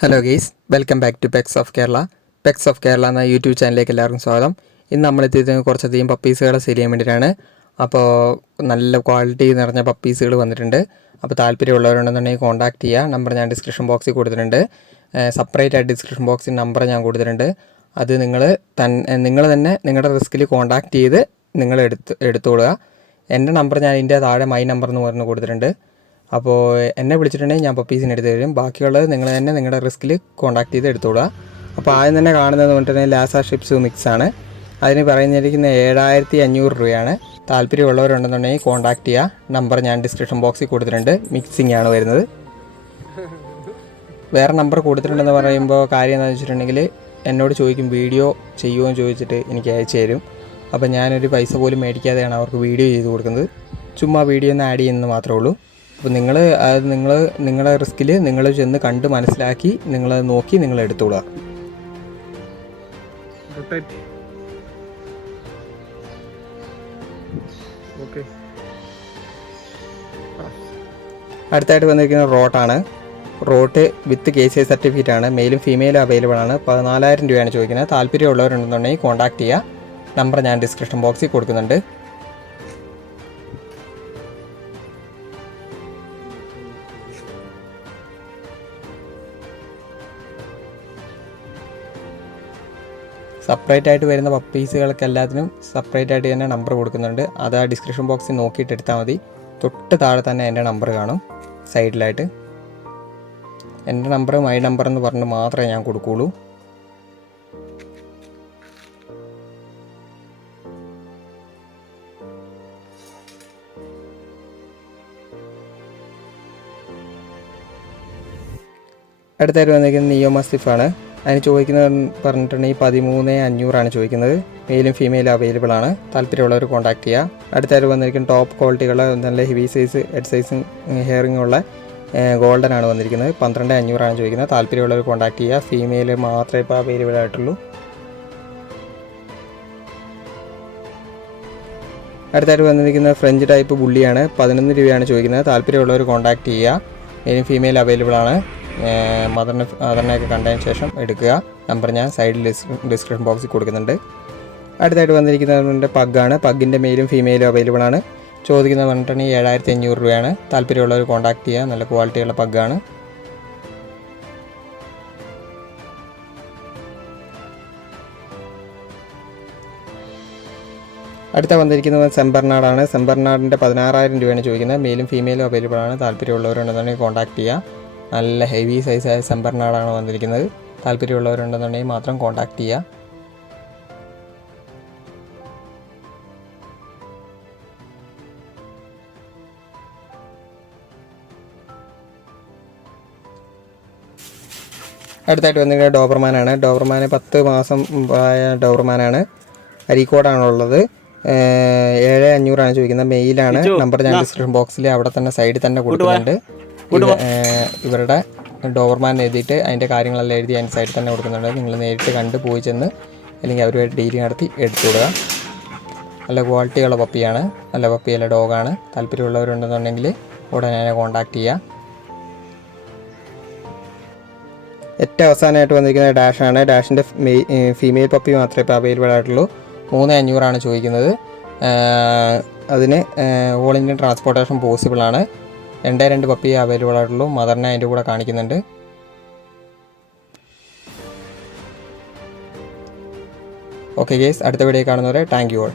Hello guys, welcome back to peaks of Kerala. Peaks of Kerala എന്ന YouTube ചാനലിലേക്ക് എല്ലാവർക്കും സ്വാഗതം. ഇന്ന് നമ്മളെത്തിയത് കുറച്ചധികം പപ്പീസുകളെ സെയിൽ ചെയ്യാൻ വേണ്ടിയിട്ടാണ്. അപ്പോൾ നല്ല ക്വാളിറ്റി നിറഞ്ഞ പപ്പീസുകൾ വന്നിട്ടുണ്ട്. അപ്പോൾ താല്പര്യമുള്ളവരുണ്ടെന്നുണ്ടെങ്കിൽ കോൺടാക്ട് ചെയ്യുക. നമ്പർ ഞാൻ ഡിസ്ക്രിപ്ഷൻ ബോക്സിൽ കൊടുത്തിട്ടുണ്ട്. സെപ്പറേറ്റ് ആയിട്ട് ഡിസ്ക്രിപ്ഷൻ ബോക്സിൽ നമ്പർ ഞാൻ കൊടുത്തിട്ടുണ്ട്. അത് നിങ്ങൾ തന്നെ നിങ്ങളുടെ റിസ്കിൽ കോൺടാക്ട് ചെയ്ത് നിങ്ങൾ എടുത്തോളുക. എൻ്റെ നമ്പർ ഞാൻ ഇതിൻ്റെ താഴെ മൈ നമ്പർ എന്ന് പറഞ്ഞ് കൊടുത്തിട്ടുണ്ട്. അപ്പോൾ എന്നെ വിളിച്ചിട്ടുണ്ടെങ്കിൽ ഞാൻ പപ്പീസിന് എടുത്ത് തരും. ബാക്കിയുള്ളത് നിങ്ങൾ തന്നെ നിങ്ങളുടെ റിസ്കിൽ കോൺടാക്ട് ചെയ്ത് എടുത്തോളുക. അപ്പോൾ ആദ്യം തന്നെ കാണുന്നത് പറഞ്ഞിട്ടുണ്ടെങ്കിൽ ലാസ ഷിപ്സ് മിക്സാണ്. അതിന് പറയുന്നിരിക്കുന്ന 7500 രൂപയാണ്. താല്പര്യമുള്ളവരുണ്ടെന്നുണ്ടെങ്കിൽ കോൺടാക്ട് ചെയ്യുക. നമ്പർ ഞാൻ ഡിസ്ക്രിപ്ഷൻ ബോക്സിൽ കൊടുത്തിട്ടുണ്ട്. മിക്സിംഗ് ആണ് വരുന്നത്. വേറെ നമ്പർ കൊടുത്തിട്ടുണ്ടെന്ന് പറയുമ്പോൾ കാര്യം എന്താണെന്ന് വെച്ചിട്ടുണ്ടെങ്കിൽ എന്നോട് ചോദിക്കും വീഡിയോ ചെയ്യുമോ എന്ന് ചോദിച്ചിട്ട് എനിക്ക് അയച്ചു തരും. അപ്പോൾ ഞാനൊരു പൈസ പോലും മേടിക്കാതെയാണ് അവർക്ക് വീഡിയോ ചെയ്ത് കൊടുക്കുന്നത്. ചുമ്മാ വീഡിയോ ഒന്ന് ആഡ് ചെയ്യുന്നത് മാത്രമേ ഉള്ളൂ. അപ്പോൾ നിങ്ങളുടെ റിസ്കിൽ നിങ്ങൾ ചെന്ന് കണ്ട് മനസ്സിലാക്കി നിങ്ങൾ നോക്കി നിങ്ങൾ എടുത്തോളുക. അടുത്തായിട്ട് വന്നിരിക്കുന്നത് റോട്ടാണ്. റോട്ട് വിത്ത് KCI സർട്ടിഫിക്കറ്റ് ആണ്. മെയിലും ഫീമെയിലും അവൈലബിൾ ആണ്. 14,000 രൂപയാണ് ചോദിക്കുന്നത്. താല്പര്യമുള്ളവരുണ്ടെന്നുണ്ടെങ്കിൽ കോൺടാക്ട് ചെയ്യുക. നമ്പർ ഞാൻ ഡിസ്ക്രിപ്ഷൻ ബോക്സിൽ കൊടുക്കുന്നുണ്ട്. സെപ്പറേറ്റ് ആയിട്ട് വരുന്ന പപ്പീസുകൾക്ക് എല്ലാത്തിനും സെപ്പറേറ്റ് ആയിട്ട് തന്നെ നമ്പർ കൊടുക്കുന്നുണ്ട്. അത് ആ ഡിസ്ക്രിപ്ഷൻ ബോക്സിൽ നോക്കിയിട്ട് എടുത്താൽ മതി. തൊട്ട് താഴെ തന്നെ എൻ്റെ നമ്പർ കാണും സൈഡിലായിട്ട്. എൻ്റെ നമ്പർ മൈ നമ്പർ എന്ന് പറഞ്ഞ് മാത്രമേ ഞാൻ കൊടുക്കുകയുള്ളൂ. അടുത്തായിട്ട് വന്നിരിക്കുന്നത് നിയോ മസ്തിഫാണ്. അതിന് ചോദിക്കുന്നത് പറഞ്ഞിട്ടുണ്ടെങ്കിൽ 13,500 ചോദിക്കുന്നത്. മെയിലും ഫീമെയിലും അവൈലബിൾ ആണ്. താല്പര്യമുള്ളവർ കോൺടാക്ട് ചെയ്യുക. അടുത്തായിട്ട് വന്നിരിക്കുന്ന ടോപ്പ് ക്വാളിറ്റിയുള്ള നല്ല ഹെവി സൈസ് ഹെഡ് സൈസും ഹെയറിങ്ങും ഉള്ള ഗോൾഡൻ ആണ് വന്നിരിക്കുന്നത്. 12,500 ചോദിക്കുന്നത്. താല്പര്യമുള്ളവർ കോൺടാക്ട് ചെയ്യുക. ഫീമെയിൽ മാത്രമേ ഇപ്പോൾ അവൈലബിൾ ആയിട്ടുള്ളൂ. അടുത്തായിട്ട് വന്നിരിക്കുന്നത് ഫ്രഞ്ച് ടൈപ്പ് ബുള്ളിയാണ്. 11 രൂപയാണ് ചോദിക്കുന്നത്. താല്പര്യമുള്ളവർ കോൺടാക്ട് ചെയ്യുക. മെയിലും ഫീമെയിൽ അവൈലബിൾ ആണ്. മദറിനെയൊക്കെ കണ്ടതിന് ശേഷം എടുക്കുക. നമ്പർ ഞാൻ സൈഡിൽ ഡിസ്ക്രിപ്ഷൻ ബോക്സിൽ കൊടുക്കുന്നുണ്ട്. അടുത്തായിട്ട് വന്നിരിക്കുന്നത് പഗ്ഗാണ്. പഗ്ഗിൻ്റെ മെയിലും ഫീമെയിലും അവൈലബിൾ ആണ്. ചോദിക്കുന്നത് പറഞ്ഞിട്ടുണ്ടെങ്കിൽ 7,500 രൂപയാണ്. താല്പര്യമുള്ളവർ കോൺടാക്ട് ചെയ്യുക. നല്ല ക്വാളിറ്റിയുള്ള പഗ്ഗാണ്. അടുത്ത വന്നിരിക്കുന്നത് സെമ്പർനാടാണ്. സെമ്പർനാടിൻ്റെ 16,000 രൂപയാണ് ചോദിക്കുന്നത്. മെയിലും ഫീമെയിലും അവൈലബിൾ ആണ്. താല്പര്യമുള്ളവരുണ്ടെന്നുണ്ടെങ്കിൽ കോൺടാക്ട് ചെയ്യുക. നല്ല ഹെവി സൈസായ സെമ്പർനാടാണ് വന്നിരിക്കുന്നത്. താല്പര്യമുള്ളവരുണ്ടെന്നുണ്ടെങ്കിൽ മാത്രം കോൺടാക്ട് ചെയ്യുക. അടുത്തായിട്ട് വന്നിരിക്കുന്നത് ഡോബർമാനാണ്. ഡോബർമാന് 10 മാസം ആയ ഡോബർമാനാണ്. അരീക്കോടാണുള്ളത്. 7,500 ചോദിക്കുന്നത്. മെയിലാണ്. നമ്പർ ഞാൻ ഡിസ്ക്രിപ്ഷൻ ബോക്സിൽ അവിടെ തന്നെ സൈഡിൽ തന്നെ കൊടുക്കുന്നുണ്ട്. ഇവരുടെ ഡോബർമാൻ എഴുതിയിട്ട് അതിൻ്റെ കാര്യങ്ങളെല്ലാം എഴുതി അതിൻ്റെ സൈഡിൽ തന്നെ കൊടുക്കുന്നുണ്ട്. നിങ്ങൾ നേരിട്ട് കണ്ട് പോയി ചെന്ന് അല്ലെങ്കിൽ അവരുമായിട്ട് ഡീലിംഗ് നടത്തി എടുത്തു വിടുക. നല്ല ക്വാളിറ്റിയുള്ള പപ്പിയാണ്. നല്ല പപ്പിയുള്ള ഡോഗാണ്. താല്പര്യമുള്ളവരുണ്ടെന്നുണ്ടെങ്കിൽ ഉടനെ കോൺടാക്ട് ചെയ്യുക. ഏറ്റവും അവസാനമായിട്ട് വന്നിരിക്കുന്നത് ഡാഷാണ്. ഡാഷിൻ്റെ ഫീമെയിൽ പപ്പി മാത്രമേ ഇപ്പോൾ അവൈലബിൾ ആയിട്ടുള്ളൂ. 3,500 ചോദിക്കുന്നത്. അതിന് ഓൾ ഇന്ത്യൻ ട്രാൻസ്പോർട്ടേഷൻ പോസിബിൾ ആണ്. 2 പപ്പി അവൈലബിൾ ആയിട്ടുള്ളൂ. മദറിനെ അതിൻ്റെ കൂടെ കാണിക്കുന്നുണ്ട്. ഓക്കെ ഗേസ്, അടുത്ത വീഡിയോ കാണുന്നവരെ താങ്ക് യു ഓൾ.